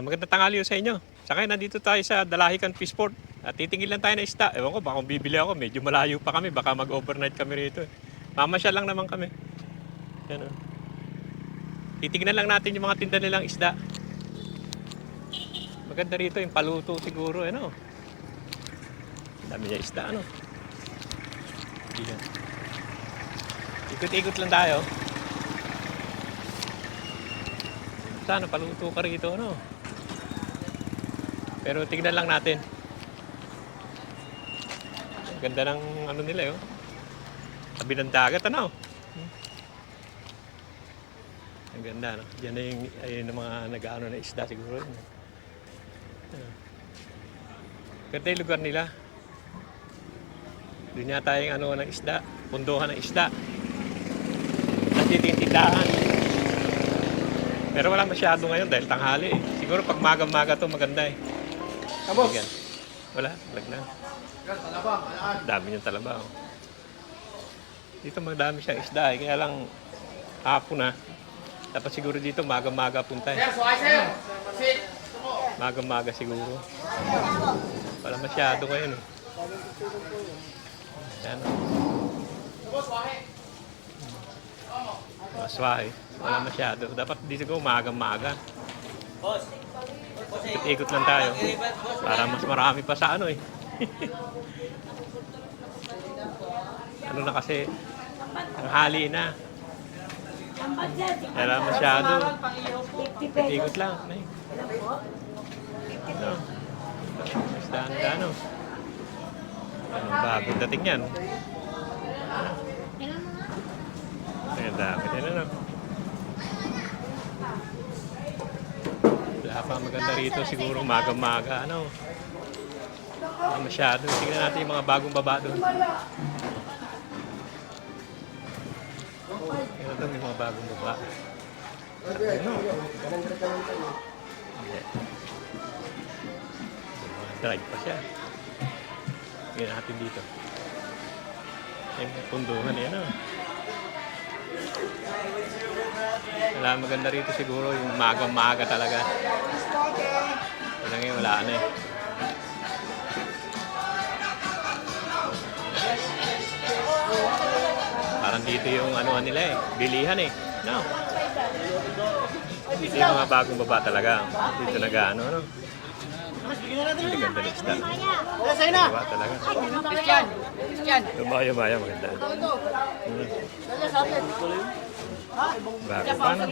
Magandang tanghali ho sa inyo. Saka nandito tayo sa Dalahican Fishport at titingin lang tayo ng isda. Ewan ko, baka kung bibili ako, medyo malayo pa kami. Baka mag-overnight kami rito. Mamasyal lang naman kami. Yan, oh. Titingnan lang natin yung mga tinda nilang isda. Maganda rito yung paluto siguro. Ano? Dami niya isda. Ano? Yan. Ikot-ikot lang tayo. Sana paluto ka rito. Ano? Pero tignan lang natin. Ganda ng ano nila yun. Tabi ng dagat, ano? Ang ganda, no? Diyan na yung, ayun, yung mga nag-ano na isda siguro. Ganda yung lugar nila. Doon yata yung ano ng isda. Punduhan ng isda. Nandito yung tindahan. Pero wala masyado ngayon dahil tanghali eh. Siguro pag maga-maga to maganda eh. Kabos! Wala, lag lang. Dami niyang talaba. Oh. Dito magdami siyang isda eh. Kaya lang hapon na. Dapat siguro dito maga-maga punta eh. Maga-maga siguro. Wala masyado ngayon eh. Yan. Maswahe. Wala masyado. Dapat dito ko maga-maga. Ikot lang tayo. Para mas marami pa sa ano eh. Ano na kasi, ang hali na. Wala masyado. Ikot lang. Ano? Isdaan ka ano? Ano, bagong dating yan. Ang dami din ano. Wala pa maganda rito siguro maga-maga ano. Wala masyado. Tingnan natin yung mga bagong baba doon. Tingnan doon yung mga bagong baba. Ano? Drive pa siya. Tingnan natin dito. Yung punduhan yan oh. Wala maganda rito siguro yung maga-maga talaga. Wala ngayon, wala na eh. Parang dito yung ano nila eh, bilihan eh. No. Dito yung mga bagong baba talaga. Dito nag-ano, no? Hindi ganda ng isda. Baba talaga. Maya-maya maganda. Bago pa, no?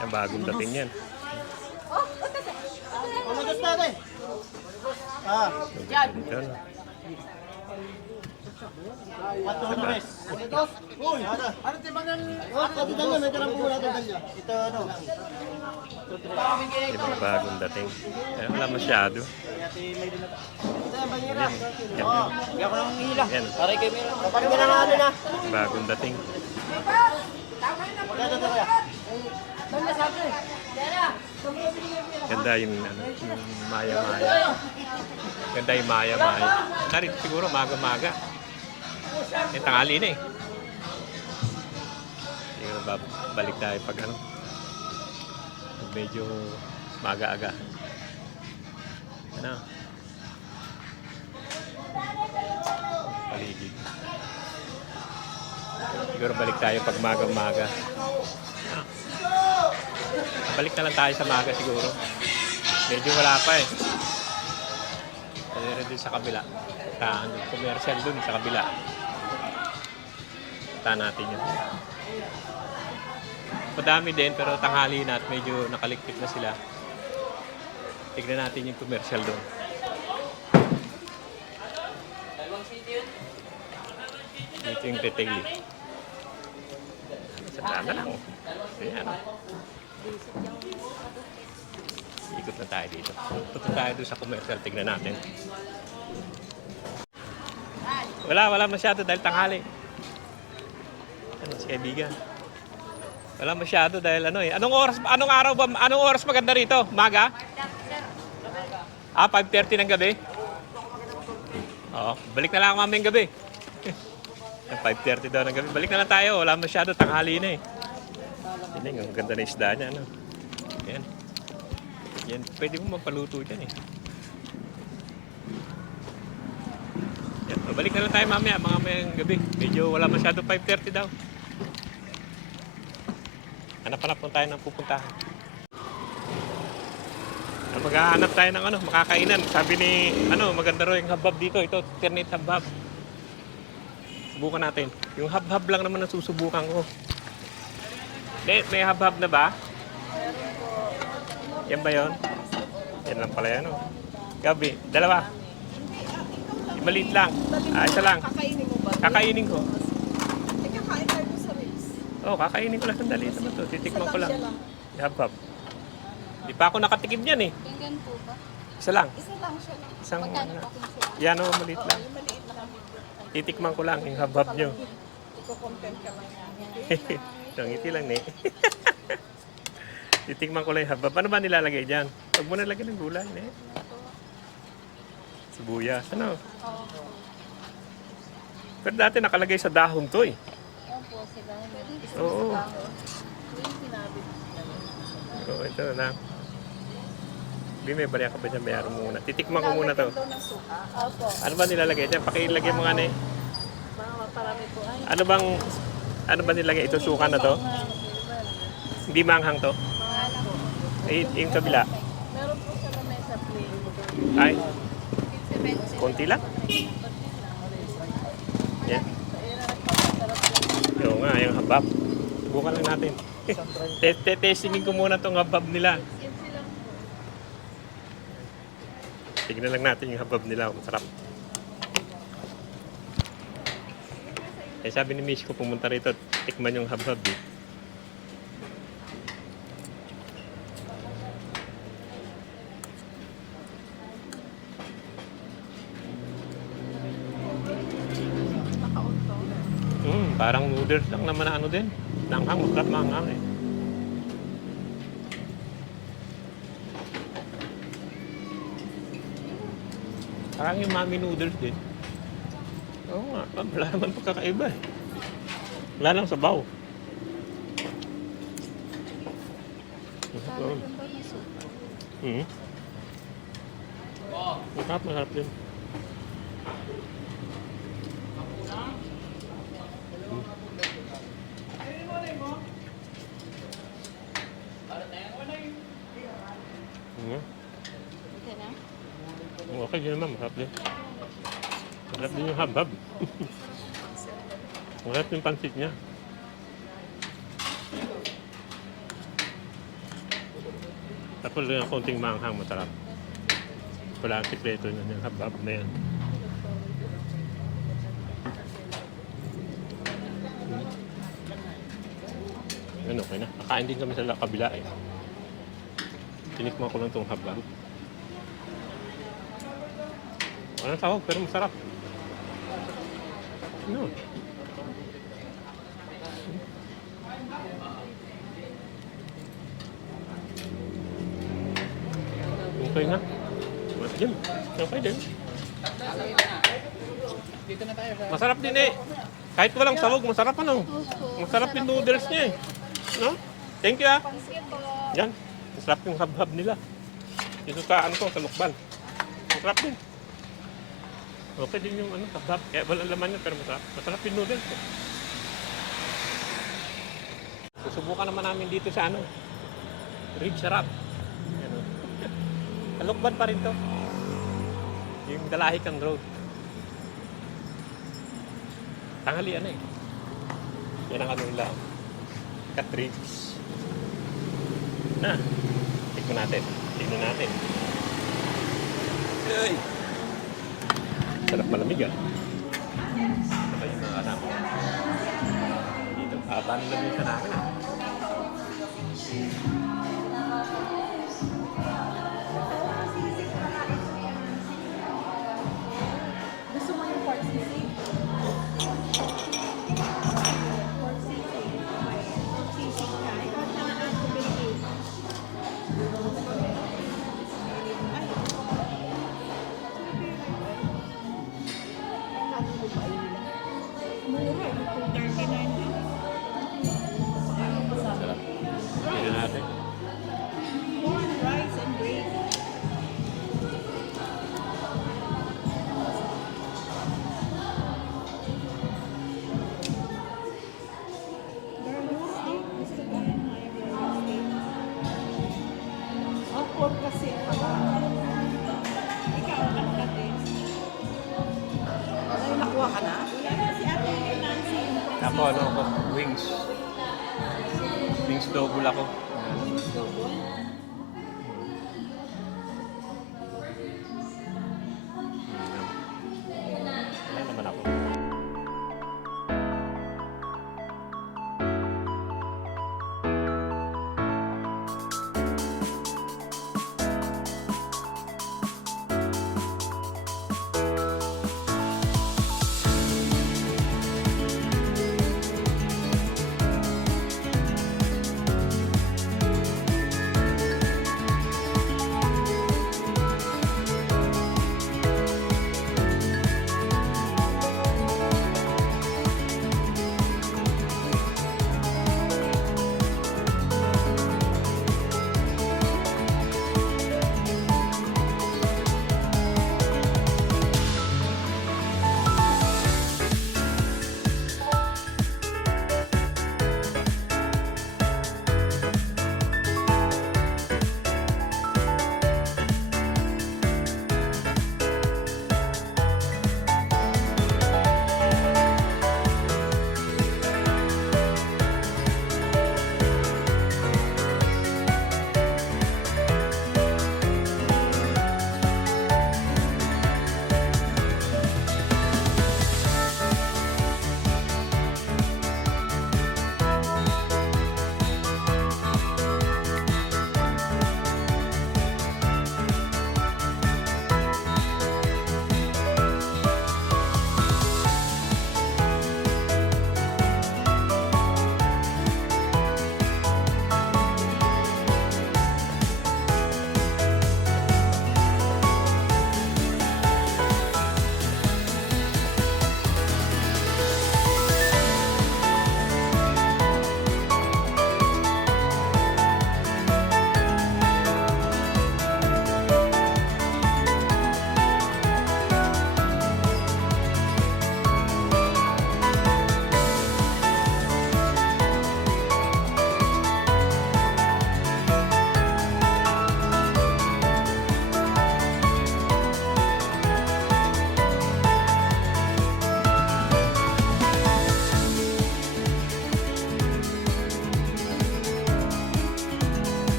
Yan, bagong dating yan. Dito, no? Yung bagong dating. Yan, wala masyado. Yan. Bagong dating. Ganda yung ano, yung maya-maya. Ganda yung maya-maya. Narito siguro maga-maga. Yung tanghali na eh. Siguro balik tayo pag ano. Medyo maga-aga. Ano? Paligid. Siguro balik tayo pag maga-maga. Ano? Balik na lang tayo sa maga siguro. Medyo wala pa eh. Meron din sa kabila. Commercial dun sa kabila. Punta natin yun. Madami din pero tanghali na at medyo nakaligpit na sila. Tignan natin yung commercial dun. Dito yung retail eh. Sa dama lang. Ayan. Ikot na tayo dito. Punta tayo doon sa commercial. Tignan natin. Wala masyado dahil tanghali. Ano si kaibigan? Wala masyado dahil ano eh. Anong araw ba? Anong oras maganda rito? Maga? 5:30 ng gabi? Oo, balik na lang mamayang gabi. 5:30 daw ng gabi. Balik na lang tayo. Wala masyado. Tanghali na eh. Yan, ang ganda na isda niya. Ano? Yan. Yan. Pwede mo magpaluto dyan eh. Yan. Balik na lang tayo mamaya. Mga mayang gabi. Medyo wala masyado. 5:30 daw. Hanap-hanap po tayo ng pupuntahan. Maghahanap tayo ng makakainan. Sabi ni, maganda raw yung habab dito. Ito, ternate habab. Subukan natin. Yung habab lang naman ang susubukan ko. May habab na ba? Yan ba yun? Yan lang pala yan, Gabi, dalawa. Yung maliit lang. Isa lang. Kakainin mo ba? Kakainin ko. Kakain tayo sa ribs. Kakainin ko lang sandali naman to. Titikman ko lang. Yung habab. Di pa ako nakatikim yan eh. Ganyan po ba? Isa lang. Isa lang siya lang. Isang, Magkano po kung sila? yan maliit lang. Yung maliit lang. Titikman ko lang yung habab nyo. Iko-content ka lang yan. Ang ngiti lang eh. Titikman ko lang yung habab. Ano ba nilalagay dyan? Huwag mo nalagyan ng gulay eh. Sibuyas. Ano? Pero dati nakalagay sa dahon to eh. Opo, sila. Oo. Yung sinabi. Oo, ito na lang. Hindi, may baliya ka ba dyan? Bayaran mo muna. Titikman ko muna to. Ito na suka. Opo. Ano ba nilalagay dyan? Pakilagay mo nga na eh. Mga maparami po. Ay, Ano ba nilagay? Ito suka na to? Hindi manghang to? Ay, yung kabila. meron po sa lamesa plain. Ay, 15 konti lang. Yan. Oo nga, yung habab. Subukan lang natin. Testingin ko muna tong habab nila. Tignan lang natin yung habab nila. Masarap. Sabi ni Miss ko pumunta rito, tikman yung habab eh. Parang noodles lang naman na din. Nanghang, masarap manghang eh. Parang yung mami noodles din. Oo nga, wala naman pagkakaiba eh. Wala lang sabaw. Masarap din. Okay na? Okay din naman, masarap din. Masarap din yung habab. Masarap yung pansit niya. Tapos yung konting manghang, masarap. Wala ang sikreto na yung habab na yan. Yan okay na. Nakain din kami sa kabila eh. Tinikman ko lang itong habab. Walang sahog pero masarap. Ano? Okay na. Yan. Okay din. Masarap din eh. Kahit walang sahog, masarap ano. Masarap yung noodles niya eh. No? Thank you ah. Yan. Masarap yung habhab nila. Dito sa sa lukban. Masarap din. Okay din yung habhab. Kaya walang laman yun pero masarap. Masarap yung noodles eh. Susubukan naman namin dito sa rib sarap. Yan, sa lukban pa rin to. Yung Dalahican Road. Tanghalian eh. Yan ang nila. Cut ribs. Na. Tignan natin. Ay! Sarap malamig ah. Saka yung mga anak. Dito. Paano lang yung sa namin ah. Gusto mo yung pork sisig? Pork sisig. Pork sisig ka. Ikaw na nga ako, baby. Mura Ako, ano ako? Wings. Wings double ako. Ayan naman ako.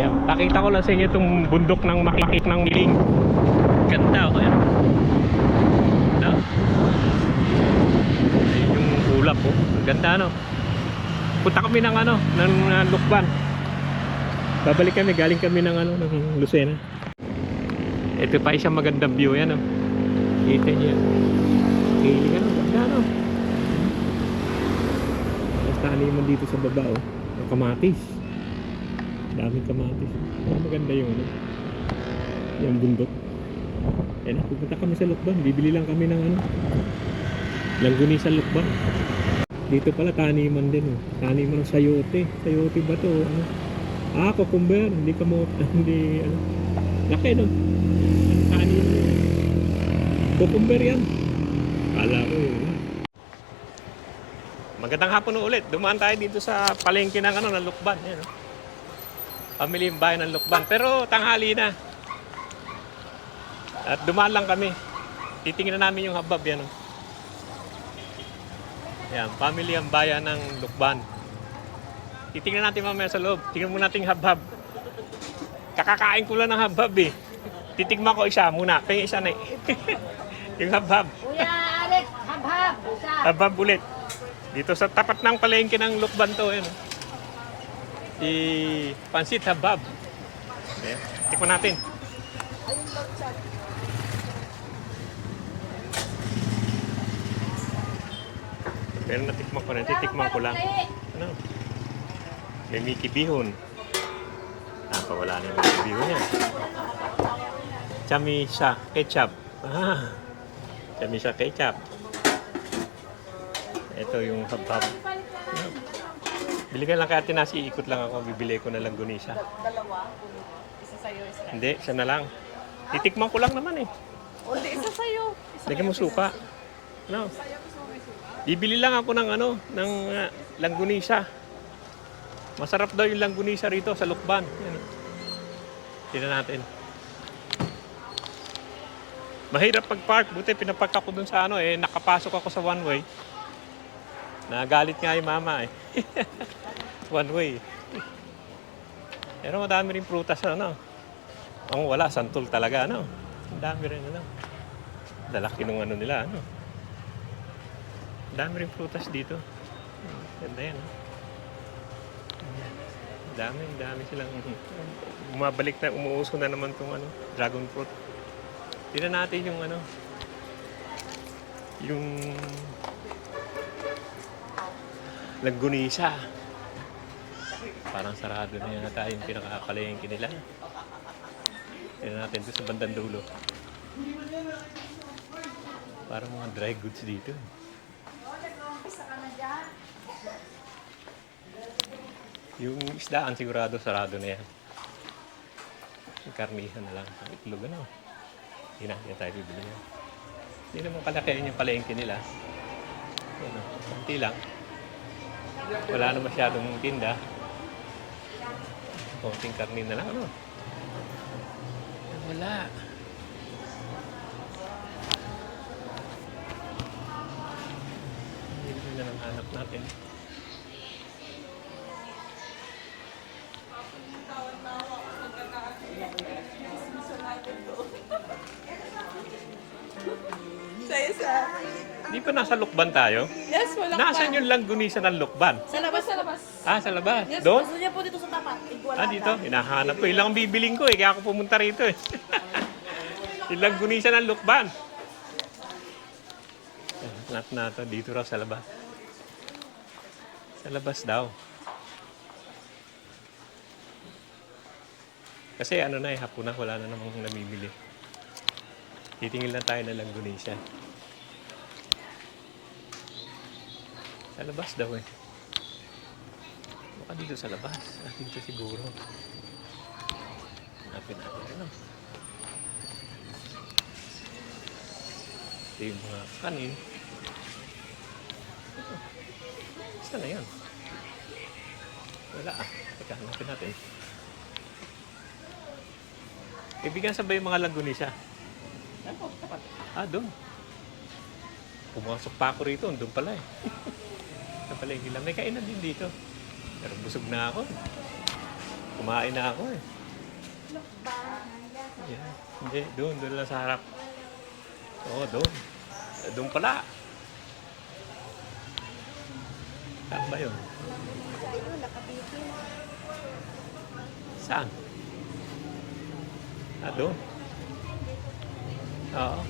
Yan, pakita ko lang sa inyo itong bundok ng makikik ng Miling. Ganda, oh. Yan. No? Ayun yung ulap, oh. Ganda, no? Punta kami ng Lukban. Babalik kami, galing kami ng ng Lucena. Ito pa isang magandang view yan, oh. Kita niyo yan. Hiling, ganda, no? Basta mo dito sa baba, oh. Ang kamatis. Daming kamatis. Maganda yung yung bundok. Ayan, pupunta kami sa Lukban. Bibili lang kami ng langguni sa Lukban. Dito pala taniman din, oh. Taniman ng sayote. Sayote ba to? Cucumber. Hindi hindi laki, no? Taniman. Cucumber yan. Kala ko yun. Magandang hapon ulit. Dumaan tayo dito sa palengke ng ng Lukban. Ayan, oh. Pamilyang bayan ng Lukban. Pero tanghali na. At dumaan lang kami. Titingnan namin yung habab yan. Oh. Yan, pamilyang bayan ng Lukban. Titingnan natin mamaya sa loob. Tingnan muna natin habab. Kakakain ko lang ng habab eh. Titigman ko isa muna. Kaya isa na eh. Yung habab. Kuya Alex, habhab. Isa. Habab ulit. Dito sa tapat ng palengke ng Lukban to. Yan. Si Pansit Habab. Ayan. Tikman natin. Ayun daw chat. Pero natikman ko na. Titikman ko lang. Ano? May Mickey Bihon. Wala na yung Mickey Bihon niya. Chamisa ketchup. Chamisa ketchup. Ito yung habab. Bili ka lang kaya tinasi, ikot lang ako. Bibili ko na lang gunisa. Dalawa. Isa sa'yo, isa. Hindi, siya na lang. Titikman ko lang naman eh. O, hindi, isa sa'yo. Lagyan mo suka. No. Bibili lang ako ng langgunisa. Masarap daw yung langgunisa rito sa Lukban. Yan. Tingnan natin. Mahirap pag-park. Buti pinapark ako dun sa nakapasok ako sa one way. Nagalit nga yung mama eh. One way. Pero madami rin prutas Ang wala, santol talaga Ang dami rin Lalaki nung nila Ang dami rin prutas dito. Ganda yan Dami silang bumabalik na, umuuso na naman tong dragon fruit. Tingnan natin yung yung langgunisa. Parang sarado na yata yung pinakakalengke nila. Tingnan natin doon sa bandang dulo. Parang mga dry goods dito. Yung isdaan sigurado sarado na yan. Yung karnihan na lang. Ang itlog Hindi na tayo bibili yan. Hindi naman kalaki yung palengke nila. Kunti lang. Wala na masyadong tinda. Konting karni na lang Wala. Hindi na lang hanap natin. Di ba nasa Lukban tayo? Yes, wala Nasaan yung langgunisa ng Lukban? Sa labas, sa labas. Sa labas. Yes, Doon? gusto niya po dito sa tapat. Dito. Hinahanap ko. Ilang bibiling ko kaya ako pumunta rito Yung langgunisa ng Lukban. Hanap na ito. Dito raw sa labas. Sa labas daw. Kasi hapon na. Wala na namang namimili. Titingin lang tayo ng langgunisa. Sa labas daw Baka dito sa labas. Dito siguro. Hanapin natin Ito yung mga kanin. Saan na yan? Wala Teka, hanapin natin. Kaibigan sa ba yung mga langgunisa? Doon. Pumasok pa ako rito. Doon pala pala yung hilang. May kainan din dito. Pero busog na ako. Kumain na ako Yeah. Hindi, doon lang sa harap. Oo, doon. Doon pala. Saan ba yun? Saan? Doon. Oo.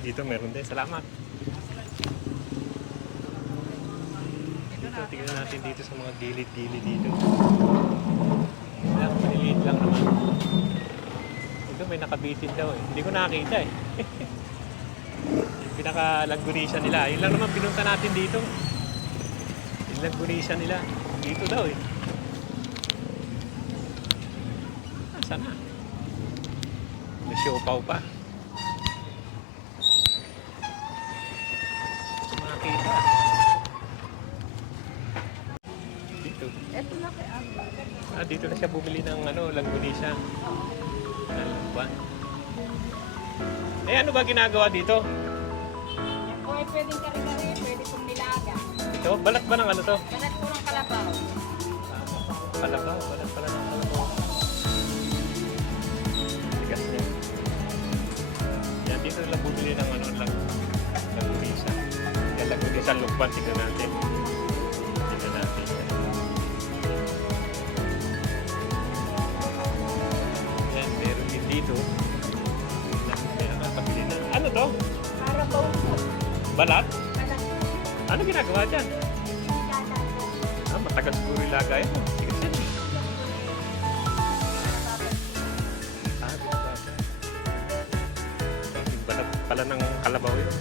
Dito meron din. Salamat. Tingnan natin dito sa mga gilid-gilid dito. Maliliit lang naman. Ito may nakabitin daw Hindi ko nakakita Yung pinaka-langgunisa nila. Yun lang naman pinunta natin dito. Yung langgunisa nila. Dito daw Saan na? May siopaw pa. Makakita. Ito na kay Abba. Dito na siya bumili ng langgunisa. Buwan. Ano ba ginagawa dito? Kung ay pwedeng kare-kare, pwede pong nilaga. Ito, balat ba ng to? Balat po ng kalabaw. Kalabaw, balat pala ng kalabaw. Tigas niya. Yan, dito lang bumili ng langgunisa. Yan, langgunisa Lukban, tignan natin. Tignan natin. Balat? Balat po. Ano ginagawa dyan? Nilalagay. Matagal siguro ilagay mo. Tigas yan. Binabasa. Yung balat pala ng kalabaw yun.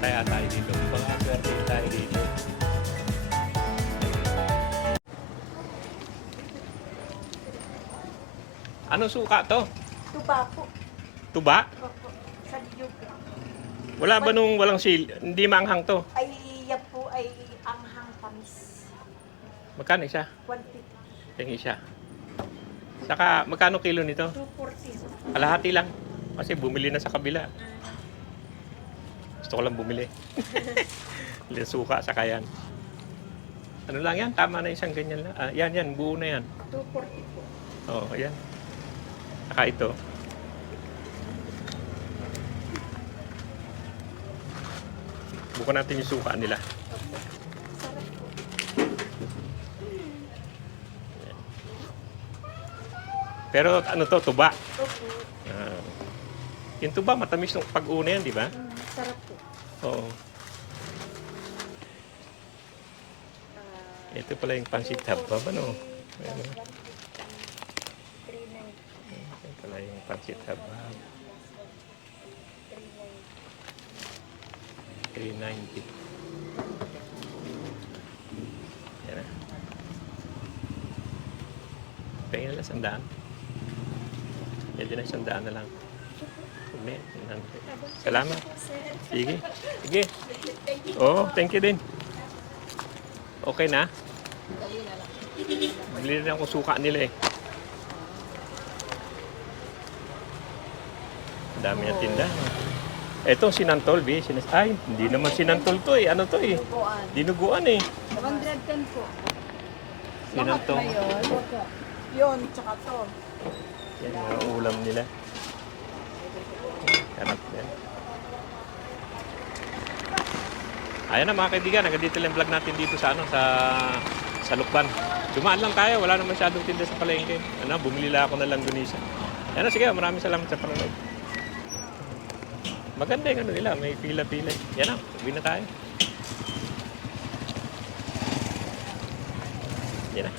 Kaya tayo dito. Baka swerte tayo dito. Anong suka to? Tuba po. Tuba? Opo. Sa niyog. Wala ba nung walang hindi maanghang to? Ay, yan po ay anghang tamis. Magkano isa? 150. Yung isa. Saka magkano kilo nito? 240. Kalahati lang. Kasi bumili na sa kabila. Gusto ko lang bumili. Yung suka, saka yan. Ano lang yan? Tama na isang ganyan lang. Yan. Buo na yan. 240 po. Oo, yan. Saka ito. Bukan natin yung suka nila. Opo. Sarap po. Pero ano to, tuba. Opo. Yung tuba, matamis nung pag-una yan, di ba? Sarap po. Oo. Ito pala yung pansit habab, ano? Ayan, oh. Ito pala yung pansit habab. 390. Yan na. Pahingin na lang 100. Pwede na 100 na lang. Huwag na, 100. Salamat. Sige. Sige. Oo, thank you din. Okay na? Dali na lang. Bili na akong suka nila eh. Ang dami ng tinda. Ito, sinantol, B. Ay, hindi naman sinantol to eh. Ano to eh? Bukuan. Dinuguan eh. 110 po. Sinantol. Lahat na yun. Yun, tsaka to. Yan ang ulam nila. Sarap yan. Ayan na mga kaibigan, hanggang dito lang vlog natin dito sa sa Lukban. Dumaan lang tayo, wala naman masyadong tinda sa palengke. Bumili lang ako ng langganisa. Ano, sige, maraming salamat sa panonood. Maganda yung nila, may pila-pila. Yan na, uwi na tayo. Yan na.